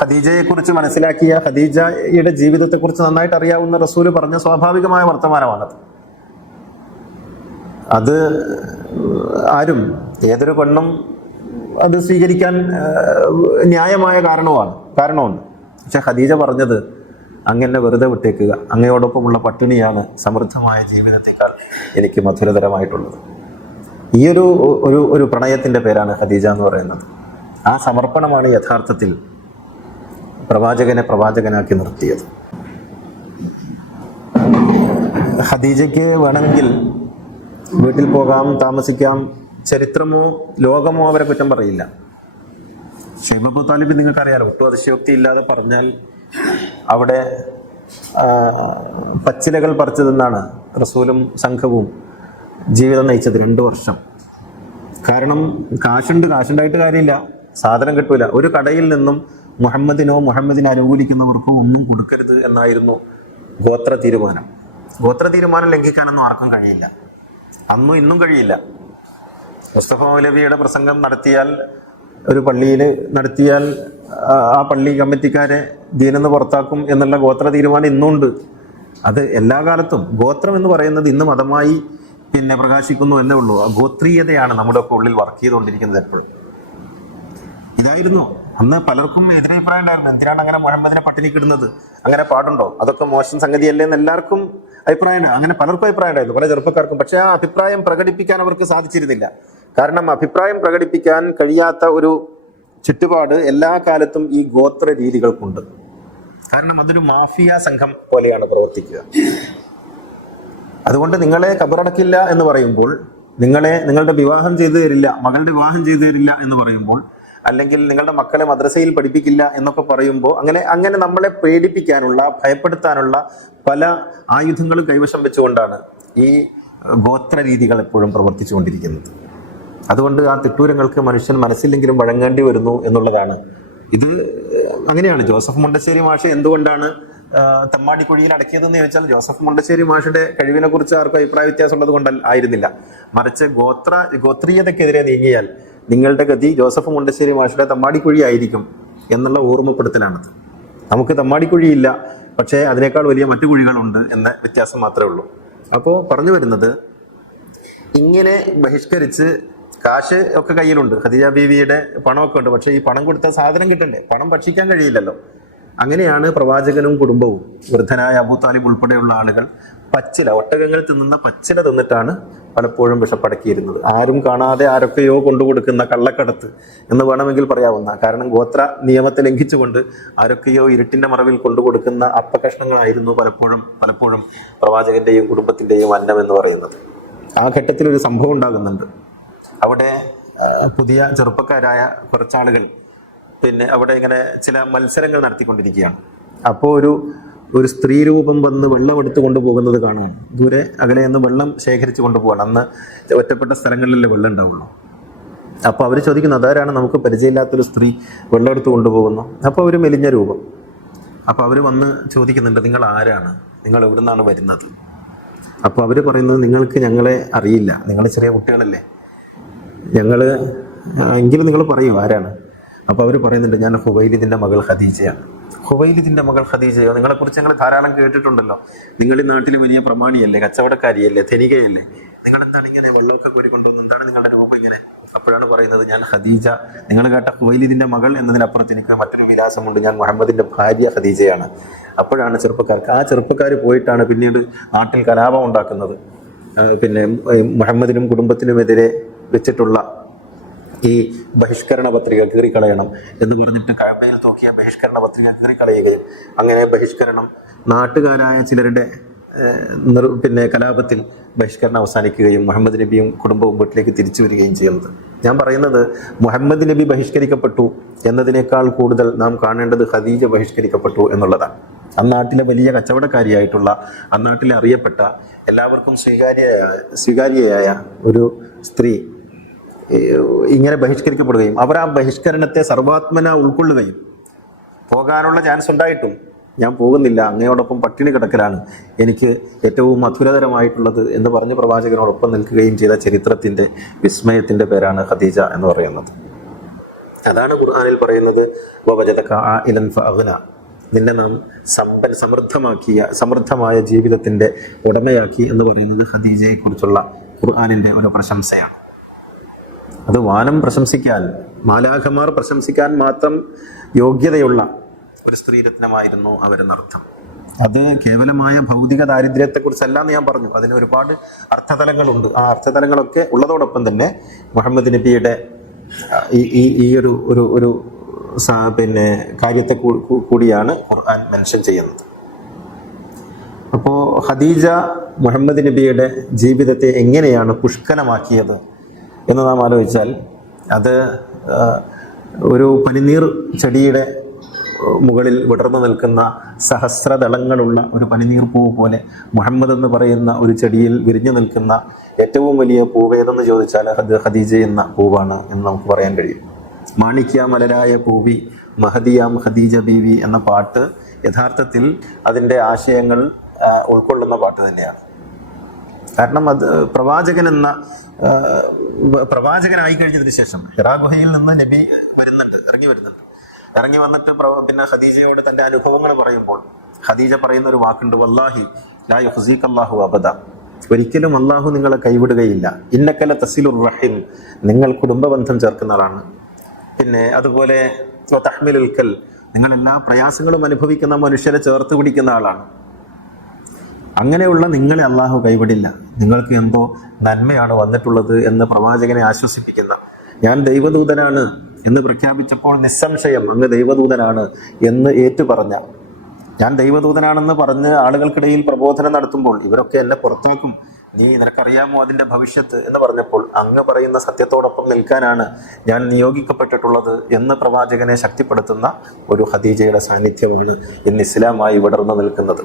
ഖദീജയെക്കുറിച്ച് മനസ്സിലാക്കിയ, ഖദീജയുടെ ജീവിതത്തെക്കുറിച്ച് നന്നായിട്ട് അറിയാവുന്ന റസൂല് പറഞ്ഞ സ്വാഭാവികമായ വർത്തമാനമാണത്. അത് ആരും, ഏതൊരു പെണ്ണും അത് സ്വീകരിക്കാൻ ന്യായമായ കാരണമുണ്ട്. പക്ഷെ ഖദീജ പറഞ്ഞത്, അങ്ങനെ വെറുതെ വിട്ടേക്കുക, അങ്ങയോടൊപ്പമുള്ള പട്ടിണിയാണ് സമൃദ്ധമായ ജീവിതത്തെക്കാൾ എനിക്ക് മധുരതരമായിട്ടുള്ളത്. ഈ ഒരു പ്രണയത്തിൻ്റെ പേരാണ് ഖദീജ എന്ന് പറയുന്നത്. ആ സമർപ്പണമാണ് യഥാർത്ഥത്തിൽ പ്രവാചകനെ പ്രവാചകനാക്കി നിർത്തിയത്. ഖദീജയ്ക്ക് വേണമെങ്കിൽ വീട്ടിൽ പോകാം, താമസിക്കാം, ചരിത്രമോ ലോകമോ അവരെ കുറ്റം പറയില്ല. ഷൈബ് അബൂ താലിബ് നിങ്ങൾക്കറിയാലോ, ഒട്ടും അതിശയോക്തി ഇല്ലാതെ പറഞ്ഞാൽ അവിടെ പച്ചിലകൾ പറിച്ചു നിന്നാണ് റസൂലും സംഘവും ജീവിതം നയിച്ചത് 2 വർഷം. കാരണം കാശുണ്ടായിട്ട് കാര്യമില്ല, സാധനം കിട്ടൂല. ഒരു കടയിൽ നിന്നും മുഹമ്മദിനെ അനുകൂലിക്കുന്നവർക്കോ ഒന്നും കൊടുക്കരുത് എന്നായിരുന്നു ഗോത്ര തീരുമാനം ലംഘിക്കാനൊന്നും ആർക്കും കഴിയില്ല, അന്നും ഇന്നും കഴിയില്ല. മുസ്തഫ മൗലവിയുടെ പ്രസംഗം ഒരു പള്ളിയിൽ നടത്തിയാൽ ആ പള്ളി കമ്മിറ്റിക്കാരെ ദീനെന്ന് പുറത്താക്കും എന്നുള്ള ഗോത്ര തീരുമാനം ഇന്നുണ്ട്. അത് എല്ലാ കാലത്തും ഗോത്രം എന്ന് പറയുന്നത് ഇന്ന് മതമായി പ്രകാശിക്കുന്നു എന്നേ ഉള്ളൂ. ആ ഗോത്രീയതയാണ് നമ്മുടെ ഒക്കെ ഉള്ളിൽ വർക്ക് ചെയ്തുകൊണ്ടിരിക്കുന്നത് എപ്പോഴും. ഇതായിരുന്നു അന്ന് പലർക്കും എതിരഭിപ്രായം ഉണ്ടായിരുന്നു. എന്തിനാണ് അങ്ങനെ മുഹമ്മദിനെ പട്ടിണിക്കിടുന്നത്, അങ്ങനെ പാടുണ്ടോ, അതൊക്കെ മോശം സംഗതിയല്ലേ എന്ന് എല്ലാവർക്കും അഭിപ്രായമാണ്. അങ്ങനെ പലർക്കും അഭിപ്രായം ഉണ്ടായിരുന്നു, പല ചെറുപ്പക്കാർക്കും. പക്ഷെ ആ അഭിപ്രായം പ്രകടിപ്പിക്കാൻ അവർക്ക് സാധിച്ചിരുന്നില്ല. കാരണം അഭിപ്രായം പ്രകടിപ്പിക്കാൻ കഴിയാത്ത ഒരു ചുറ്റുപാട് എല്ലാ കാലത്തും ഈ ഗോത്ര രീതികൾക്കുണ്ട്. കാരണം അതൊരു മാഫിയ സംഘം പോലെയാണ് പ്രവർത്തിക്കുക. അതുകൊണ്ട് നിങ്ങളെ കബറടക്കില്ല എന്ന് പറയുമ്പോൾ, നിങ്ങളുടെ വിവാഹം ചെയ്തു തരില്ല, മകളുടെ വിവാഹം ചെയ്തു തരില്ല എന്ന് പറയുമ്പോൾ, അല്ലെങ്കിൽ നിങ്ങളുടെ മക്കളെ മദ്രസയിൽ പഠിപ്പിക്കില്ല എന്നൊക്കെ പറയുമ്പോൾ, അങ്ങനെ നമ്മളെ പേടിപ്പിക്കാനുള്ള, ഭയപ്പെടുത്താനുള്ള പല ആയുധങ്ങളും കൈവശം വെച്ചുകൊണ്ടാണ് ഈ ഗോത്ര രീതികൾ എപ്പോഴും പ്രവർത്തിച്ചുകൊണ്ടിരിക്കുന്നത്. അതുകൊണ്ട് ആ തിട്ടൂരങ്ങൾക്ക് മനുഷ്യൻ മനസ്സില്ലെങ്കിലും വഴങ്ങേണ്ടി വരുന്നു എന്നുള്ളതാണ്. ഇത് അങ്ങനെയാണ്. ജോസഫ് മുണ്ടശ്ശേരി മാഷ് എന്തുകൊണ്ടാണ് തെമ്മാടിക്കുഴിയിൽ അടക്കിയതെന്ന് ചോദിച്ചാൽ, ജോസഫ് മുണ്ടശ്ശേരി മാഷിന്റെ കഴിവിനെ കുറിച്ച് ആർക്കും അഭിപ്രായ വ്യത്യാസം ഉള്ളത് ആയിരുന്നില്ല. മറിച്ച് ഗോത്രീയതക്കെതിരെ നീങ്ങിയാൽ നിങ്ങളുടെ ഗതി ജോസഫ് മുണ്ടശ്ശേരി മാഷിന്റെ തെമ്മാടിക്കുഴി ആയിരിക്കും എന്നുള്ള ഓർമ്മപ്പെടുത്തലാണത്. നമുക്ക് തെമ്മാടിക്കുഴിയില്ല, പക്ഷേ അതിനേക്കാൾ വലിയ മറ്റു കുഴികളുണ്ട് എന്ന വ്യത്യാസം മാത്രമേ ഉള്ളൂ. അപ്പോൾ പറഞ്ഞു വരുന്നത്, ഇങ്ങനെ ബഹിഷ്കരിച്ച് കാശ് ഒക്കെ കയ്യിലുണ്ട്, ഖദീജ ബീവിയുടെ പണമൊക്കെ ഉണ്ട്, പക്ഷേ ഈ പണം കൊടുത്ത സാധനം കിട്ടണ്ടേ, പണം ഭക്ഷിക്കാൻ കഴിയില്ലല്ലോ. അങ്ങനെയാണ് പ്രവാചകനും കുടുംബവും, വൃദ്ധനായ അബൂ താലിബ് ഉൾപ്പെടെയുള്ള ആളുകൾ ഒട്ടകങ്ങൾ തിന്നുന്ന പച്ചില തിന്നിട്ടാണ് പലപ്പോഴും വിഷപ്പടക്കിയിരുന്നത്. ആരും കാണാതെ ആരൊക്കെയോ കൊണ്ടുകൊടുക്കുന്ന കള്ളക്കടത്ത് എന്ന് വേണമെങ്കിൽ പറയാവുന്ന, കാരണം ഗോത്ര നിയമത്തെ ലംഘിച്ചുകൊണ്ട് ആരൊക്കെയോ ഇരുട്ടിന്റെ മറവിൽ കൊണ്ടുകൊടുക്കുന്ന അപ്പകഷ്ണങ്ങളായിരുന്നു പലപ്പോഴും പ്രവാചകന്റെയും കുടുംബത്തിന്റെയും അന്നം എന്ന് പറയുന്നത്. ആ ഘട്ടത്തിൽ ഒരു സംഭവം ഉണ്ടാകുന്നുണ്ട്. അവിടെ പുതിയ ചെറുപ്പക്കാരായ കുറച്ചാളുകൾ അവിടെ ഇങ്ങനെ ചില മത്സരങ്ങൾ നടത്തിക്കൊണ്ടിരിക്കുകയാണ്. അപ്പോൾ ഒരു സ്ത്രീ രൂപം വന്ന് വെള്ളം എടുത്തു കൊണ്ടുപോകുന്നത് കാണാൻ, ദൂരെ അകലെ നിന്ന് വെള്ളം ശേഖരിച്ച് കൊണ്ടുപോകണം. അന്ന് ഒറ്റപ്പെട്ട സ്ഥലങ്ങളിലല്ലേ വെള്ളം ഉണ്ടാവുള്ളൂ. അപ്പോൾ അവർ ചോദിക്കുന്നു, അതാരാണ്, നമുക്ക് പരിചയമില്ലാത്തൊരു സ്ത്രീ വെള്ളം എടുത്ത് കൊണ്ടുപോകുന്നു. അപ്പോൾ അവർ മെലിഞ്ഞ രൂപം. അപ്പോൾ അവർ വന്ന് ചോദിക്കുന്നുണ്ട്, നിങ്ങൾ ആരാണ്, നിങ്ങൾ എവിടെ നിന്നാണ് വരുന്നത്? അപ്പോൾ അവർ പറയുന്നത്, നിങ്ങൾക്ക് ഞങ്ങളെ അറിയില്ല, നിങ്ങൾ ചെറിയ കുട്ടികളല്ലേ, എങ്കിലും നിങ്ങൾ പറയൂ ആരാണ്. അപ്പോൾ അവർ പറയുന്നുണ്ട്, ഞാൻ ഹുവൈലിദിന്റെ മകൾ ഖദീജയാണ്. ഹുവൈലിദിന്റെ മകൾ ഖദീജയോ? നിങ്ങളെക്കുറിച്ച് ഞങ്ങൾ ധാരാളം കേട്ടിട്ടുണ്ടല്ലോ, നിങ്ങൾ ഈ നാട്ടിലെ വലിയ പ്രമാണിയല്ലേ, കച്ചവടക്കാരിയല്ലേ, ധനികയല്ലേ, നിങ്ങൾ എന്താണ് ഇങ്ങനെ വെള്ളമൊക്കെ കോരിക്കൊണ്ടുവന്ന്, എന്താണ് നിങ്ങളുടെ രൂപം ഇങ്ങനെ? അപ്പോഴാണ് പറയുന്നത്, ഞാൻ ഖദീജ, നിങ്ങൾ കേട്ട ഹുവൈലിദിന്റെ മകൾ എന്നതിനപ്പുറത്ത് എനിക്ക് മറ്റൊരു വിലാസമുണ്ട്, ഞാൻ മുഹമ്മദിന്റെ ഭാര്യ ഖദീജയാണ്. അപ്പോഴാണ് ആ ചെറുപ്പക്കാർ പോയിട്ടാണ് പിന്നീട് നാട്ടിൽ കലാപം ഉണ്ടാക്കുന്നത്. മുഹമ്മദിനും കുടുംബത്തിനുമെതിരെ വെച്ചിട്ടുള്ള ഈ ബഹിഷ്കരണ പത്രിക കീറിക്കളയണം എന്ന് പറഞ്ഞിട്ട് കഅബയിൽ തൂക്കിയ ബഹിഷ്കരണ പത്രിക കീറിക്കളയുകയും, അങ്ങനെ ബഹിഷ്കരണം നാട്ടുകാരായ ചിലരുടെ കലാപത്തിൽ ബഹിഷ്കരണം അവസാനിക്കുകയും മുഹമ്മദ് നബിയും കുടുംബവും വീട്ടിലേക്ക് തിരിച്ചു വരികയും ചെയ്യുന്നത്. ഞാൻ പറയുന്നത്, മുഹമ്മദ് നബി ബഹിഷ്കരിക്കപ്പെട്ടു എന്നതിനേക്കാൾ കൂടുതൽ നാം കാണേണ്ടത് ഖദീജ ബഹിഷ്കരിക്കപ്പെട്ടു എന്നുള്ളതാണ്. അന്നാട്ടിലെ വലിയ കച്ചവടക്കാരിയായിട്ടുള്ള, അന്നാട്ടിലെ അറിയപ്പെട്ട, എല്ലാവർക്കും സ്വീകാര്യയായ ഒരു സ്ത്രീ ഇങ്ങനെ ബഹിഷ്കരിക്കപ്പെടുകയും അവർ ആ ബഹിഷ്കരണത്തെ സർവാത്മന ഉൾക്കൊള്ളുകയും പോകാനുള്ള ചാൻസ് ഉണ്ടായിട്ടും ഞാൻ പോകുന്നില്ല, അങ്ങയോടൊപ്പം പട്ടിണി കിടക്കലാണ് എനിക്ക് ഏറ്റവും മധുരതരമായിട്ടുള്ളത് എന്ന് പറഞ്ഞ് പ്രവാചകനോടൊപ്പം നിൽക്കുകയും ചെയ്ത ചരിത്രത്തിൻ്റെ വിസ്മയത്തിൻ്റെ പേരാണ് ഖദീജ എന്ന് പറയുന്നത്. അതാണ് ഖുർആനിൽ പറയുന്നത് വവജദക ആഇലൻ ഫഅഗ്ന, നിന്നെ നാം സമൃദ്ധമായ ജീവിതത്തിൻ്റെ ഉടമയാക്കി എന്ന് പറയുന്നത് ഖദീജയെ കുറിച്ചുള്ള ഖുർആനിൻ്റെ ഒരു പ്രശംസയാണ്. അത് വാനം പ്രശംസിക്കാൻ, മാലാഖമാർ പ്രശംസിക്കാൻ മാത്രം യോഗ്യതയുള്ള ഒരു സ്ത്രീരത്നമായിരുന്നു അവരെന്നർത്ഥം. അത് കേവലമായ ഭൗതിക ദാരിദ്ര്യത്തെക്കുറിച്ചല്ല എന്ന് ഞാൻ പറഞ്ഞു. അതിന് ഒരുപാട് അർത്ഥതലങ്ങളുണ്ട്. ആ അർത്ഥതലങ്ങളൊക്കെ ഉള്ളതോടൊപ്പം തന്നെ മുഹമ്മദ് നബിയുടെ ഈ ഒരു പിന്നെ കാര്യത്തെ കൂടിയാണ് ഖുർആൻ മെൻഷൻ ചെയ്യുന്നത്. അപ്പോൾ ഖദീജ മുഹമ്മദ് നബിയുടെ ജീവിതത്തെ എങ്ങനെയാണ് പുഷ്കലമാക്കിയത് എന്ന് നാം ആലോചിച്ചാൽ, അത് ഒരു പനിനീർ ചെടിയുടെ മുകളിൽ വിടർന്നു നിൽക്കുന്ന സഹസ്രദളങ്ങളുള്ള ഒരു പനിനീർ പൂവ് പോലെ മുഹമ്മദ് എന്ന് പറയുന്ന ഒരു ചെടിയിൽ വിരിഞ്ഞു നിൽക്കുന്ന ഏറ്റവും വലിയ പൂവേതെന്ന് ചോദിച്ചാൽ അത് ഖദീജ എന്ന പൂവാണ് എന്ന് നമുക്ക് പറയാൻ കഴിയും. മാണിക്യ മലരായ പൂവി മഹദിയാം ഖദീജ ബീവി എന്ന പാട്ട് യഥാർത്ഥത്തിൽ അതിൻ്റെ ആശയങ്ങൾ ഉൾക്കൊള്ളുന്ന പാട്ട് തന്നെയാണ്. കാരണം അത് പ്രവാചകനായി കഴിഞ്ഞതിന് ശേഷം ഹിറാ ഗുഹയിൽ നിന്ന് നബി ഇറങ്ങി വന്നിട്ട് പിന്നെ ഖദീജയോട് തൻ്റെ അനുഭവങ്ങൾ പറയുമ്പോൾ ഖദീജ പറയുന്ന ഒരു വാക്കുണ്ട്, വല്ലാഹി ലാ യുഖ്സികല്ലാഹു അബദ, ഒരിക്കലും അള്ളാഹു നിങ്ങളെ കൈവിടുകയില്ല. ഇന്നക ലതസിലുർ റഹിം, നിങ്ങൾ കുടുംബബന്ധം ചേർക്കുന്ന ആളാണ്. പിന്നെ അതുപോലെ തഹ്മിലുൽ കൽ, നിങ്ങൾ എല്ലാ പ്രയാസങ്ങളും അനുഭവിക്കുന്ന മനുഷ്യരെ ചേർത്ത് പിടിക്കുന്ന ആളാണ്. അങ്ങനെയുള്ള നിങ്ങളെ അള്ളാഹു കൈവിടില്ല, നിങ്ങൾക്ക് എന്തോ നന്മയാണ് വന്നിട്ടുള്ളത് എന്ന് പ്രവാചകനെ ആശ്വസിപ്പിക്കുന്ന, ഞാൻ ദൈവദൂതനാണ് എന്ന് പ്രഖ്യാപിച്ചപ്പോൾ നിസ്സംശയം അങ്ങ് ദൈവദൂതനാണ് എന്ന് ഏറ്റുപറഞ്ഞ, ഞാൻ ദൈവദൂതനാണെന്ന് പറഞ്ഞ് ആളുകൾക്കിടയിൽ പ്രബോധനം നടത്തുമ്പോൾ ഇവരൊക്കെ എന്നെ പുറത്താക്കും, നിനക്കറിയാമോ അതിൻ്റെ ഭവിഷ്യത്ത് എന്ന് പറഞ്ഞപ്പോൾ അങ്ങ് പറയുന്ന സത്യത്തോടൊപ്പം നിൽക്കാനാണ് ഞാൻ നിയോഗിക്കപ്പെട്ടിട്ടുള്ളത് എന്ന് പ്രവാചകനെ ശക്തിപ്പെടുത്തുന്ന ഒരു ഖദീജയുടെ സാന്നിധ്യമാണ് ഇന്ന് ഇസ്ലാമായി വിടർന്നു നിൽക്കുന്നത്.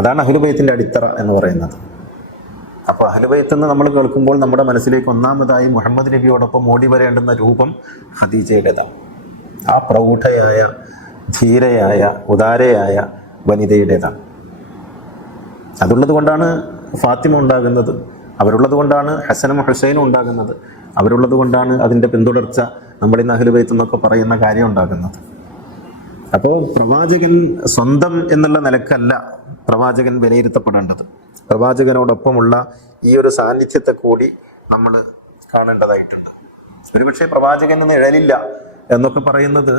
അതാണ് അഹ്ലുബൈത്തിന്റെ അടിത്തറ എന്ന് പറയുന്നത്. അപ്പോൾ അഹ്ലുബൈത്ത് എന്ന് നമ്മൾ കേൾക്കുമ്പോൾ നമ്മുടെ മനസ്സിലേക്ക് ഒന്നാമതായി മുഹമ്മദ് നബിയോടൊപ്പം ഓടി വരേണ്ടുന്ന രൂപം ഖദീജയുടേതാണ്. ആ പ്രൗഢയായ, ധീരയായ, ഉദാരയായ വനിതയുടേതാണ്. അതുള്ളത് കൊണ്ടാണ് ഫാത്തിമ ഉണ്ടാകുന്നത്, അവരുള്ളത് കൊണ്ടാണ് ഹസനും ഹുസൈനും ഉണ്ടാകുന്നത്, അവരുള്ളത് കൊണ്ടാണ് അതിൻ്റെ പിന്തുടർച്ച നമ്മളിന്ന് അഹ്ലുബൈത്ത് എന്നൊക്കെ പറയുന്ന കാര്യം ഉണ്ടാകുന്നത്. അപ്പോൾ പ്രവാചകൻ സ്വന്തം എന്നുള്ള നിലക്കല്ല പ്രവാചകൻ വിലയിരുത്തപ്പെടേണ്ടത്, പ്രവാചകനോടൊപ്പമുള്ള ഈ ഒരു സാന്നിധ്യത്തെ കൂടി നമ്മൾ കാണേണ്ടതായിട്ടുണ്ട്. ഒരുപക്ഷെ പ്രവാചകന് നിഴലില്ല എന്നൊക്കെ പറയുന്നത്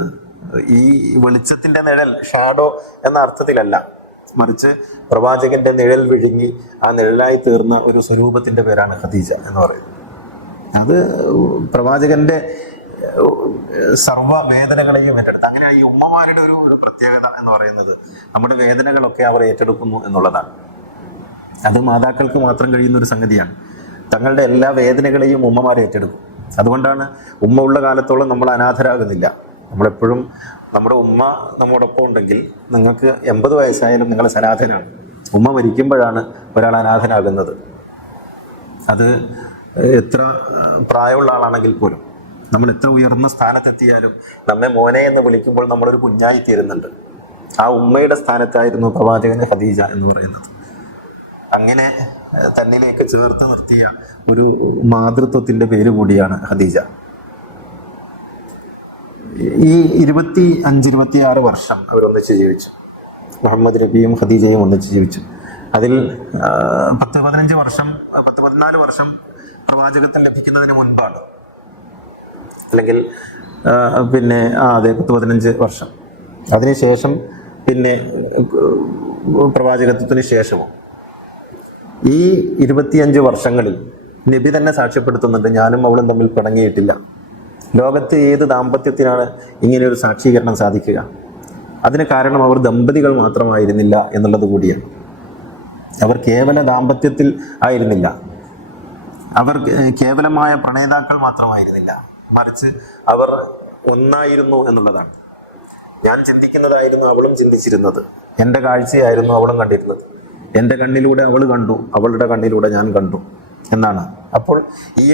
ഈ വെളിച്ചത്തിൻ്റെ നിഴൽ, ഷാഡോ എന്ന അർത്ഥത്തിലല്ല, മറിച്ച് പ്രവാചകന്റെ നിഴൽ വിഴുങ്ങി ആ നിഴലായി തീർന്ന ഒരു സ്വരൂപത്തിൻ്റെ പേരാണ് ഖദീജ എന്ന് പറയുന്നത്. അത് പ്രവാചകന്റെ സർവ്വ വേദനകളെയും ഏറ്റെടുത്ത്, അങ്ങനെ ഈ ഉമ്മമാരുടെ ഒരു പ്രത്യേകത എന്ന് പറയുന്നത് നമ്മുടെ വേദനകളൊക്കെ അവർ ഏറ്റെടുക്കുന്നു എന്നുള്ളതാണ്. അത് മാതാക്കൾക്ക് മാത്രം കഴിയുന്ന ഒരു സംഗതിയാണ്. തങ്ങളുടെ എല്ലാ വേദനകളെയും ഉമ്മമാരെ ഏറ്റെടുക്കും. അതുകൊണ്ടാണ് ഉമ്മ ഉള്ള കാലത്തോളം നമ്മൾ അനാഥരാകുന്നില്ല. നമ്മളെപ്പോഴും നമ്മുടെ ഉമ്മ നമ്മോടൊപ്പം ഉണ്ടെങ്കിൽ നിങ്ങൾക്ക് 80 വയസ്സായാലും നിങ്ങൾ അനാഥനാണ്. ഉമ്മ മരിക്കുമ്പോഴാണ് ഒരാൾ അനാഥനാകുന്നത്. അത് എത്ര പ്രായമുള്ള ആളാണെങ്കിൽ പോലും, നമ്മൾ എത്ര ഉയർന്ന സ്ഥാനത്തെത്തിയാലും നമ്മെ മോനെ എന്ന് വിളിക്കുമ്പോൾ നമ്മളൊരു കുഞ്ഞായി തീരുന്നുണ്ട്. ആ ഉമ്മയുടെ സ്ഥാനത്തായിരുന്നു പ്രവാചകന്റെ ഖദീജ എന്ന് പറയുന്നത്. അങ്ങനെ തന്നിലേക്ക് ചേർത്ത് നിർത്തിയ ഒരു മാതൃത്വത്തിന്റെ പേര് കൂടിയാണ് ഖദീജ. ഈ 25-26 വർഷം അവരൊന്നിച്ച് ജീവിച്ചു. മുഹമ്മദ് നബിയും ഖദീജയും ഒന്നിച്ച് ജീവിച്ചു. അതിൽ 10-14 വർഷം പ്രവാചകത്വം ലഭിക്കുന്നതിന് മുൻപാണ്, അല്ലെങ്കിൽ പിന്നെ അതെ 10-15 വർഷം. അതിനുശേഷം പിന്നെ പ്രവാചകത്വത്തിന് ശേഷവും ഈ 25 വർഷങ്ങളിൽ നബി തന്നെ സാക്ഷ്യപ്പെടുത്തുന്നുണ്ട്, ഞാനും അവളും തമ്മിൽ പിണങ്ങിയിട്ടില്ല. ലോകത്ത് ഏത് ദാമ്പത്യത്തിനാണ് ഇങ്ങനെയൊരു സാക്ഷീകരണം സാധിക്കുക? അതിന് കാരണം അവർ ദമ്പതികൾ മാത്രമായിരുന്നില്ല എന്നുള്ളത് കൂടിയാണ്. അവർ കേവല ദാമ്പത്യത്തിൽ ആയിരുന്നില്ല, അവർ കേവലമായ പ്രണയിതാക്കൾ മാത്രമായിരുന്നില്ല, മറിച്ച് അവർ ഒന്നായിരുന്നു എന്നുള്ളതാണ്. ഞാൻ ചിന്തിക്കുന്നതായിരുന്നു അവളും ചിന്തിച്ചിരുന്നത്, എൻ്റെ കാഴ്ചയായിരുന്നു അവളും കണ്ടിരുന്നത്, എൻ്റെ കണ്ണിലൂടെ അവൾ കണ്ടു, അവളുടെ കണ്ണിലൂടെ ഞാൻ കണ്ടു എന്നാണ്. അപ്പോൾ ഈ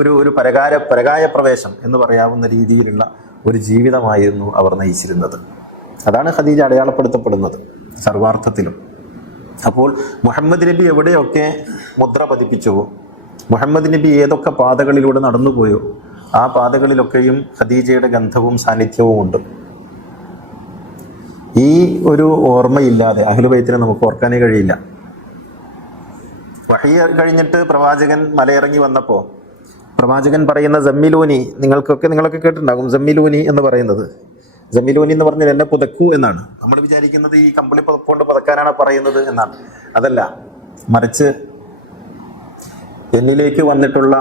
ഒരു പരകായ പ്രവേശം എന്ന് പറയാവുന്ന രീതിയിലുള്ള ഒരു ജീവിതമായിരുന്നു അവർ നയിച്ചിരുന്നത്. അതാണ് ഖദീജ അടയാളപ്പെടുത്തപ്പെടുന്നത് സർവാർത്ഥത്തിലും. അപ്പോൾ മുഹമ്മദ് നബി എവിടെയൊക്കെ മുദ്ര പതിപ്പിച്ചുവോ, മുഹമ്മദ് നബി ഏതൊക്കെ പാതകളിലൂടെ നടന്നുപോയോ ആ പാതകളിലൊക്കെയും ഖദീജയുടെ ഗന്ധവും സാന്നിധ്യവും ഉണ്ട്. ഈ ഒരു ഓർമ്മയില്ലാതെ അഹ്ലു ബൈത്തിനെ നമുക്ക് ഓർക്കാനേ കഴിയില്ല. വഹി കഴിഞ്ഞിട്ട് പ്രവാചകൻ മലയിറങ്ങി വന്നപ്പോൾ പ്രവാചകൻ പറയുന്ന ജമ്മിലൂനി, നിങ്ങളൊക്കെ കേട്ടിട്ടുണ്ടാകും ജമ്മിലൂനി എന്ന് പറയുന്നത്. ജമ്മിലൂനി എന്ന് പറഞ്ഞാൽ എന്നെ പുതക്കൂ എന്നാണ്. നമ്മൾ വിചാരിക്കുന്നത് ഈ കമ്പിളി പുതപ്പുകൊണ്ട് പുതക്കാനാണ് പറയുന്നത് എന്നാണ്. അതല്ല, മറിച്ച് എന്നിലേക്ക് വന്നിട്ടുള്ള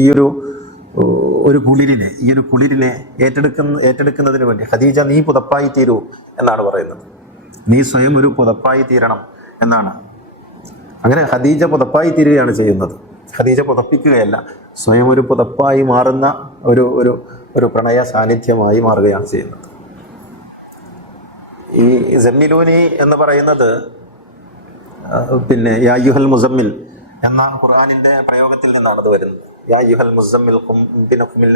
ഈ ഒരു കുളിരിനെ ഏറ്റെടുക്കുന്നതിന് വേണ്ടി ഖദീജ നീ പുതപ്പായി തീരൂ എന്നാണ് പറയുന്നത്. നീ സ്വയം ഒരു പുതപ്പായി തീരണം എന്നാണ്. അങ്ങനെ ഖദീജ പുതപ്പായി തീരുകയാണ് ചെയ്യുന്നത്. ഖദീജ പുതപ്പിക്കുകയല്ല, സ്വയം ഒരു പുതപ്പായി മാറുന്ന ഒരു പ്രണയ സാന്നിധ്യമായി മാറുകയാണ് ചെയ്യുന്നത്. ഈ ജമ്മിലൂനി എന്ന് പറയുന്നത് പിന്നെ യാ അയ്യുഹൽ മുസമ്മിൽ എന്ന ഖുർആനിന്റെ പ്രയോഗത്തിൽ നിന്നാണ് അത് വരുന്നത്. യാ അയ്യുഹൽ മുസമ്മിൽ ഖും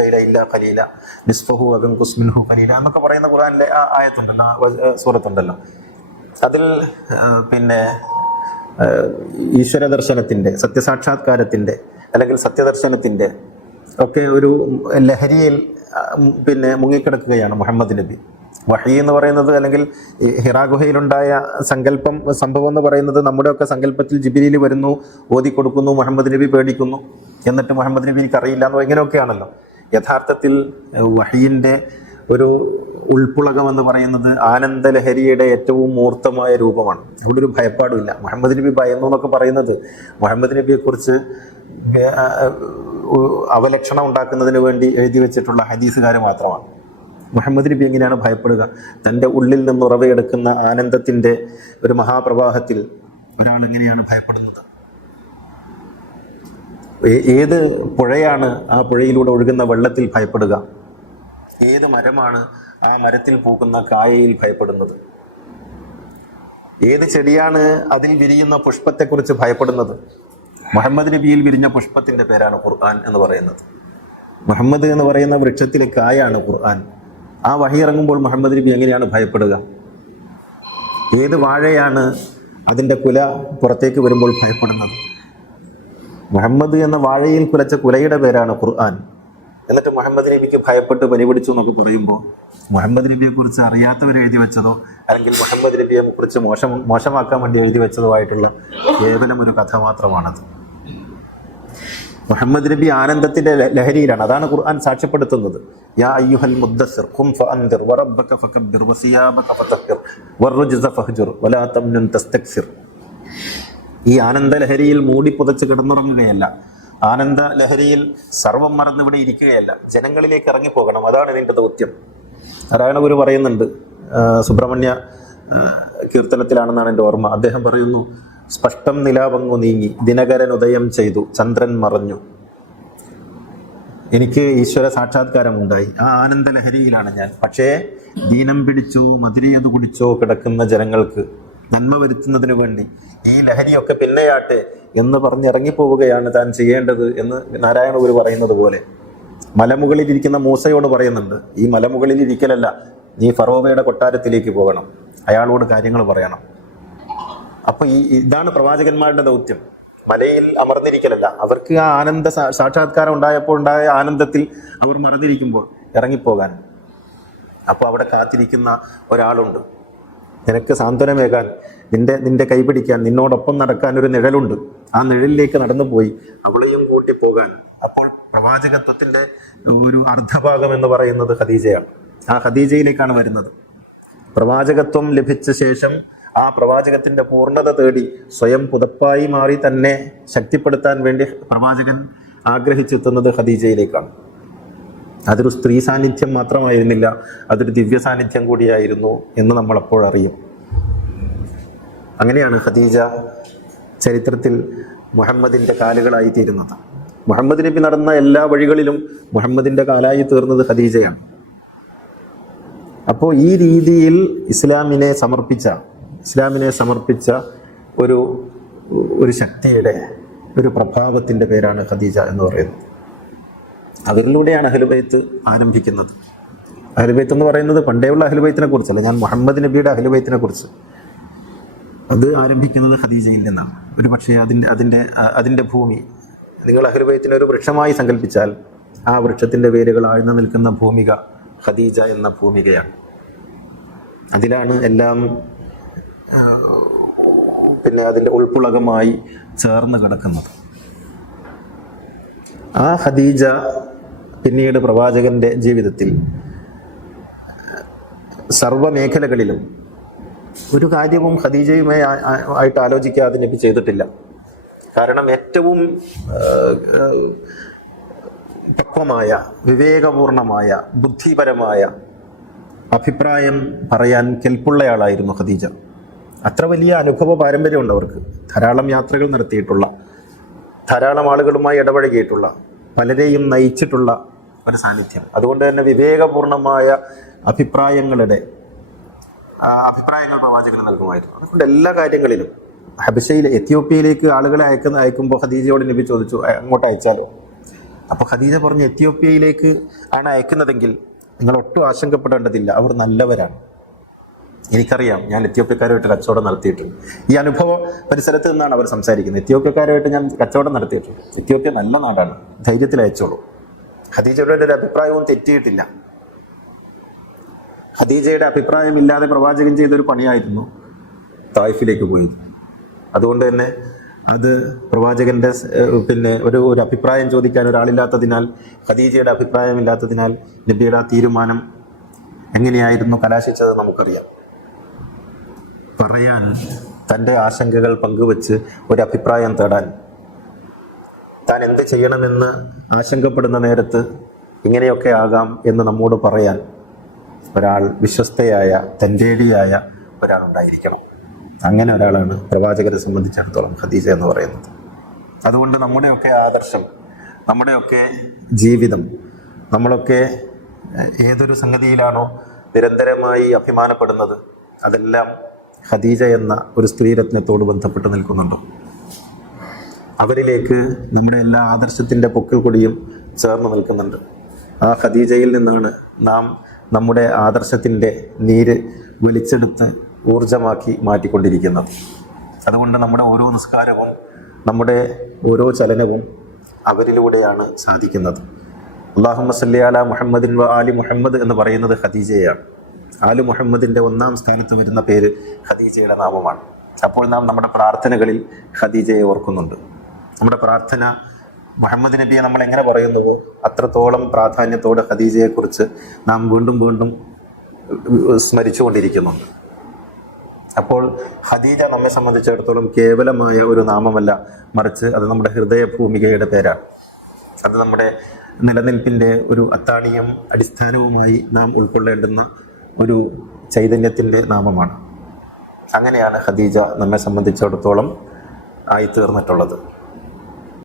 ലൈല ഇല്ലാ ഖലീല നിസ്ഫഹു വ ഖുസ് മിൻഹു ഖലീല എന്നൊക്കെ പറയുന്ന ഖുർആനിലെ ആയത്തുണ്ടല്ലോ, സൂറത്തുണ്ടല്ലോ. അതിൽ പിന്നെ ഈശ്വര ദർശനത്തിന്റെ, സത്യസാക്ഷാത്കാരത്തിന്റെ അല്ലെങ്കിൽ സത്യദർശനത്തിന്റെ ഒക്കെ ഒരു ലഹരിയിൽ പിന്നെ മുങ്ങിക്കിടക്കുകയാണ് മുഹമ്മദ് നബി. വഹി എന്ന് പറയുന്നത് അല്ലെങ്കിൽ ഹിറാ ഗുഹയിലുണ്ടായ സംഭവം എന്ന് പറയുന്നത് നമ്മുടെയൊക്കെ സങ്കല്പത്തിൽ ജിബ്രീൽ വരുന്നു, ഓതി കൊടുക്കുന്നു, മുഹമ്മദ് നബി പേടിക്കുന്നു, എന്നിട്ട് മുഹമ്മദ് നബി എനിക്കറിയില്ല എന്നോ ഇങ്ങനെയൊക്കെയാണല്ലോ. യഥാർത്ഥത്തിൽ വഹിയിന്റെ ഒരു ഉൾപ്പുളകം എന്ന് പറയുന്നത് ആനന്ദലഹരിയുടെ ഏറ്റവും മൂർത്തമായ രൂപമാണ്. അവിടെ ഒരു ഭയപ്പാടുമില്ല. മുഹമ്മദ് നബി ഭയന്നു എന്നൊക്കെ പറയുന്നത് മുഹമ്മദ് നബിയെക്കുറിച്ച് അവലക്ഷണം ഉണ്ടാക്കുന്നതിന് വേണ്ടി എഴുതി വെച്ചിട്ടുള്ള ഹദീസുകാർ മാത്രമാണ്. മുഹമ്മദ് നബി എങ്ങനെയാണ് ഭയപ്പെടുക? തൻ്റെ ഉള്ളിൽ നിന്ന് ഉറവയെടുക്കുന്ന ആനന്ദത്തിൻ്റെ ഒരു മഹാപ്രവാഹത്തിൽ ഒരാൾ എങ്ങനെയാണ് ഭയപ്പെടുന്നത്? ഏത് പുഴയാണ് ആ പുഴയിലൂടെ ഒഴുകുന്ന വെള്ളത്തിൽ ഭയപ്പെടുക? ഏത് മരമാണ് ആ മരത്തിൽ പൂക്കുന്ന കായയിൽ ഭയപ്പെടുന്നത്? ഏത് ചെടിയാണ് അതിൽ വിരിയുന്ന പുഷ്പത്തെക്കുറിച്ച് ഭയപ്പെടുന്നത്? മുഹമ്മദ് നബിയിൽ വിരിഞ്ഞ പുഷ്പത്തിന്റെ പേരാണ് ഖുർആൻ എന്ന് പറയുന്നത്. മുഹമ്മദ് എന്ന് പറയുന്ന വൃക്ഷത്തിലെ കായാണ് ഖുർആൻ. ആ വഹി ഇറങ്ങുമ്പോൾ മുഹമ്മദ് നബി എങ്ങനെയാണ് ഭയപ്പെടുക? ഏത് വാഴയാണ് അതിൻ്റെ കുല പുറത്തേക്ക് വരുമ്പോൾ ഭയപ്പെടുന്നത്? മുഹമ്മദ് എന്ന വാഴയിൽ കുലച്ച കുലയുടെ പേരാണ് ഖുർആൻ. എന്നിട്ട് മുഹമ്മദ് നബിക്ക് ഭയപ്പെട്ട് പനി പിടിച്ചു എന്നൊക്കെ പറയുമ്പോൾ മുഹമ്മദ് നബിയെക്കുറിച്ച് അറിയാത്തവർ എഴുതി വെച്ചതോ അല്ലെങ്കിൽ മുഹമ്മദ് നബിയെ കുറിച്ച് മോശമാക്കാൻ വേണ്ടി എഴുതി വെച്ചതോ ആയിട്ടുള്ള കേവലം ഒരു കഥ മാത്രമാണത്. മുഹമ്മദ് നബി ആനന്ദത്തിന്റെ ലഹരിയിലാണ്. അതാണ് ഖുർആൻ സാക്ഷ്യപ്പെടുത്തുന്നത്. യാ അയ്യുഹൽ മുദ്ദസ്സിർ ഖും ഫഅൻദിർ വറബ്ബക ഫകബ്ബിർ വസിയാബക ഫതഹിർ വറുജ്സ ഫഹ്ജുർ വലാ തംനുൻ തസ്തക്സിർ. ഈ ആനന്ദ ലഹരിയിൽ മൂടി പുതച്ച് കിടന്നുറങ്ങുകയല്ല, ആനന്ദ ലഹരിയിൽ സർവം മറന്ന് ഇവിടെ ഇരിക്കുകയല്ല, ജനങ്ങളിലേക്ക് ഇറങ്ങിപ്പോകണം. അതാണ് ഇതിൻ്റെ ദൗത്യം. നാരായണ ഗുരു പറയുന്നുണ്ട്, സുബ്രഹ്മണ്യ കീർത്തനത്തിലാണെന്നാണ് എൻ്റെ ഓർമ്മ. അദ്ദേഹം പറയുന്നു, സ്പഷ്ടം നിലാവങ്ങു നീങ്ങി ദിനകരൻ ഉദയം ചെയ്തു ചന്ദ്രൻ മറഞ്ഞു. എനിക്ക് ഈശ്വര സാക്ഷാത്കാരം ഉണ്ടായി. ആ ആനന്ദ ലഹരിയിലാണ് ഞാൻ. പക്ഷേ ദീനം പിടിച്ചോ മധുരയത് കുടിച്ചോ കിടക്കുന്ന ജനങ്ങൾക്ക് നന്മ വരുത്തുന്നതിന് വേണ്ടി ഈ ലഹരിയൊക്കെ പിന്നെയാട്ടെ എന്ന് പറഞ്ഞ് ഇറങ്ങിപ്പോവുകയാണ് താൻ ചെയ്യേണ്ടത് എന്ന് നാരായണ ഗുരു പറയുന്നത് പോലെ മലമുകളിൽ ഇരിക്കുന്ന മൂസയോട് പറയുന്നുണ്ട്, ഈ മലമുകളിൽ ഇരിക്കലല്ല, നീ ഫറോവയുടെ കൊട്ടാരത്തിലേക്ക് പോകണം, അയാളോട് കാര്യങ്ങൾ പറയണം. അപ്പൊ ഇതാണ് പ്രവാചകന്മാരുടെ ദൗത്യം. മലയിൽ അമർന്നിരിക്കലല്ല, അവർക്ക് ആ ആനന്ദ സാക്ഷാത്കാരം ഉണ്ടായപ്പോൾ ഉണ്ടായ ആനന്ദത്തിൽ അവർ മറന്നിരിക്കുമ്പോൾ ഇറങ്ങിപ്പോകാൻ. അപ്പോൾ അവിടെ കാത്തിരിക്കുന്ന ഒരാളുണ്ട്, നിനക്ക് സാന്ത്വനമേകാൻ, നിന്റെ കൈപിടിക്കാൻ, നിന്നോടൊപ്പം നടക്കാൻ ഒരു നിഴലുണ്ട്. ആ നിഴലിലേക്ക് നടന്നു പോയി അവളെയും കൂട്ടി പോകാൻ. അപ്പോൾ പ്രവാചകത്വത്തിന്റെ ഒരു അർദ്ധഭാഗം എന്ന് പറയുന്നത് ഖദീജയാണ്. ആ ഖദീജയിലേക്കാണ് വരുന്നത്. പ്രവാചകത്വം ലഭിച്ച ശേഷം ആ പ്രവാചകത്തിന്റെ പൂർണ്ണത തേടി സ്വയം പുതപ്പായി മാറി തന്നെ ശക്തിപ്പെടുത്താൻ വേണ്ടി പ്രവാചകൻ ആഗ്രഹിച്ചെത്തുന്നത് ഖദീജയിലേക്കാണ്. അതൊരു സ്ത്രീ സാന്നിധ്യം മാത്രമായിരുന്നില്ല, അതൊരു ദിവ്യ സാന്നിധ്യം കൂടിയായിരുന്നു എന്ന് നമ്മൾ അപ്പോഴറിയും. അങ്ങനെയാണ് ഖദീജ ചരിത്രത്തിൽ മുഹമ്മദിന്റെ കാലുകളായി തീരുന്നത്. മുഹമ്മദ് നബി നടന്ന എല്ലാ വഴികളിലും മുഹമ്മദിന്റെ കാലായി തീർന്നത് ഖദീജയാണ്. അപ്പോൾ ഈ രീതിയിൽ ഇസ്ലാമിനെ സമർപ്പിച്ച ഒരു ശക്തിയുടെ ഒരു പ്രഭാവത്തിന്റെ പേരാണ് ഖദീജ എന്ന് പറയുന്നത്. അവരിലൂടെയാണ് അഹ്ലുബൈത്ത് ആരംഭിക്കുന്നത്. അഹ്ലുബൈത്ത് എന്ന് പറയുന്നത് പണ്ടേയുള്ള അഹ്ലുബൈത്തിനെ കുറിച്ചല്ല, ഞാൻ മുഹമ്മദ് നബിയുടെ അഹ്ലുബൈത്തിനെ കുറിച്ച്. അത് ആരംഭിക്കുന്നത് ഖദീജയിൽ നിന്നാണ്. ഒരു പക്ഷേ അതിൻ്റെ ഭൂമി നിങ്ങൾ അഹ്ലുബൈത്തിനെ ഒരു വൃക്ഷമായി സങ്കല്പിച്ചാൽ ആ വൃക്ഷത്തിൻ്റെ വേരുകൾ ആഴ്ന്നു നിൽക്കുന്ന ഭൂമിക ഖദീജ എന്ന ഭൂമികയാണ്. അതിലാണ് എല്ലാം അതിൻ്റെ ഉൾപ്പുളകമായി ചേർന്ന് കിടക്കുന്നത്. ആ ഖദീജ പിന്നീട് പ്രവാചകന്റെ ജീവിതത്തിൽ സർവ്വമേഖലകളിലും ഒരു കാര്യവും ഖദീജയുമായി ആയിട്ട് ആലോചിക്കാതെ നബി ചെയ്തിട്ടില്ല. കാരണം ഏറ്റവും പക്വമായ, വിവേകപൂർണമായ, ബുദ്ധിപരമായ അഭിപ്രായം പറയാൻ കെൽപ്പുള്ളയാളായിരുന്നു ഖദീജ. അത്ര വലിയ അനുഭവ പാരമ്പര്യമുണ്ട് അവർക്ക്. ധാരാളം യാത്രകൾ നടത്തിയിട്ടുള്ള, ധാരാളം ആളുകളുമായി ഇടപഴകിയിട്ടുള്ള, പലരെയും നയിച്ചിട്ടുള്ള ഒരു സാന്നിധ്യം. അതുകൊണ്ട് തന്നെ വിവേകപൂർണമായ അഭിപ്രായങ്ങൾ പ്രവാചകന് നൽകുമായിരുന്നു. അതുകൊണ്ട് എല്ലാ കാര്യങ്ങളിലും എത്യോപ്യയിലേക്ക് ആളുകളെ അയക്കുമ്പോൾ ഖദീജയോട് നബി ചോദിച്ചു, അങ്ങോട്ട് അയച്ചാലോ? അപ്പോൾ ഖദീജ പറഞ്ഞു, എത്യോപ്യയിലേക്ക് ആണ് അയക്കുന്നതെങ്കിൽ നിങ്ങൾ ഒട്ടും ആശങ്കപ്പെടേണ്ടതില്ല, അവർ നല്ലവരാണ്. എനിക്കറിയാം, ഞാൻ എത്യോപ്യക്കാരുമായിട്ട് കച്ചവടം നടത്തിയിട്ടുണ്ട്. ഈ അനുഭവ പരിസരത്ത് നിന്നാണ് അവർ സംസാരിക്കുന്നത്. എത്യോപ്യക്കാരുമായിട്ട് ഞാൻ കച്ചവടം നടത്തിയിട്ടുണ്ട്. എത്യോപ്യ നല്ല നാടാണ്, ധൈര്യത്തിൽ അയച്ചോളൂ. ഖദീജയുടെ ഒരു അഭിപ്രായവും തെറ്റിയിട്ടില്ല. ഖദീജയുടെ അഭിപ്രായമില്ലാതെ പ്രവാചകൻ ചെയ്തൊരു പണിയായിരുന്നു തായിഫിലേക്ക് പോയത്. അതുകൊണ്ട് തന്നെ അത് പ്രവാചകന്റെ ഒരു അഭിപ്രായം ചോദിക്കാൻ ഒരാളില്ലാത്തതിനാൽ, ഖദീജയുടെ അഭിപ്രായമില്ലാത്തതിനാൽ നബിയുടെ ആ തീരുമാനം എങ്ങനെയായിരുന്നു കലാശിച്ചത് നമുക്കറിയാം. പറയാൻ, തൻ്റെ ആശങ്കകൾ പങ്കുവെച്ച് ഒരു അഭിപ്രായം തേടാൻ, താൻ എന്ത് ചെയ്യണമെന്ന് ആശങ്കപ്പെടുന്ന നേരത്ത് ഇങ്ങനെയൊക്കെ ആകാം എന്ന് നമ്മോട് പറയാൻ ഒരാൾ, വിശ്വസ്തയായ, തൻ്റേടിയായ ഒരാളുണ്ടായിരിക്കണം. അങ്ങനെ ഒരാളാണ് പ്രവാചകരെ സംബന്ധിച്ചിടത്തോളം ഖദീജ എന്ന് പറയുന്നത്. അതുകൊണ്ട് നമ്മുടെയൊക്കെ ആദർശം, നമ്മുടെയൊക്കെ ജീവിതം, നമ്മളൊക്കെ ഏതൊരു സംഗതിയിലാണോ നിരന്തരമായി അഭിമാനപ്പെടുന്നത്, അതെല്ലാം ഖദീജ എന്ന ഒരു സ്ത്രീരത്നത്തോട് ബന്ധപ്പെട്ട് നിൽക്കുന്നുണ്ടോ? അവരിലേക്ക് നമ്മുടെ എല്ലാ ആദർശത്തിൻ്റെ പൊക്കിൾ കൊടിയും ചേർന്ന് നിൽക്കുന്നുണ്ട്. ആ ഖദീജയിൽ നിന്നാണ് നാം നമ്മുടെ ആദർശത്തിൻ്റെ നീര് വലിച്ചെടുത്ത് ഊർജമാക്കി മാറ്റിക്കൊണ്ടിരിക്കുന്നത്. അതുകൊണ്ട് നമ്മുടെ ഓരോ നിസ്കാരവും, നമ്മുടെ ഓരോ ചലനവും അവരിലൂടെയാണ് സാധിക്കുന്നത്. അല്ലാഹുമ്മ സല്ലി അലാ മുഹമ്മദിൻ വ ആലി മുഹമ്മദ് എന്ന് പറയുന്നത് ഖദീജയാണ്. ആലു മുഹമ്മദിൻ്റെ ഒന്നാം സ്ഥാനത്ത് വരുന്ന പേര് ഖദീജയുടെ നാമമാണ്. അപ്പോൾ നാം നമ്മുടെ പ്രാർത്ഥനകളിൽ ഖദീജയെ ഓർക്കുന്നുണ്ട്. നമ്മുടെ പ്രാർത്ഥന മുഹമ്മദ് നബിയെ നമ്മൾ എങ്ങനെ പറയുന്നുവോ അത്രത്തോളം പ്രാധാന്യത്തോടെ ഖദീജയെക്കുറിച്ച് നാം വീണ്ടും വീണ്ടും സ്മരിച്ചുകൊണ്ടിരിക്കുന്നുണ്ട്. അപ്പോൾ ഖദീജ നമ്മെ സംബന്ധിച്ചിടത്തോളം കേവലമായ ഒരു നാമമല്ല, മറിച്ച് അത് നമ്മുടെ ഹൃദയഭൂമികയുടെ പേരാണ്. അത് നമ്മുടെ നിലനിൽപ്പിൻ്റെ ഒരു അത്താണിയും അടിസ്ഥാനവുമായി നാം ഉൾക്കൊള്ളേണ്ടുന്ന ഒരു ചൈതന്യത്തിൻ്റെ നാമമാണ്. അങ്ങനെയാണ് ഖദീജ നമ്മെ സംബന്ധിച്ചിടത്തോളം ആയിത്തീർന്നിട്ടുള്ളത്.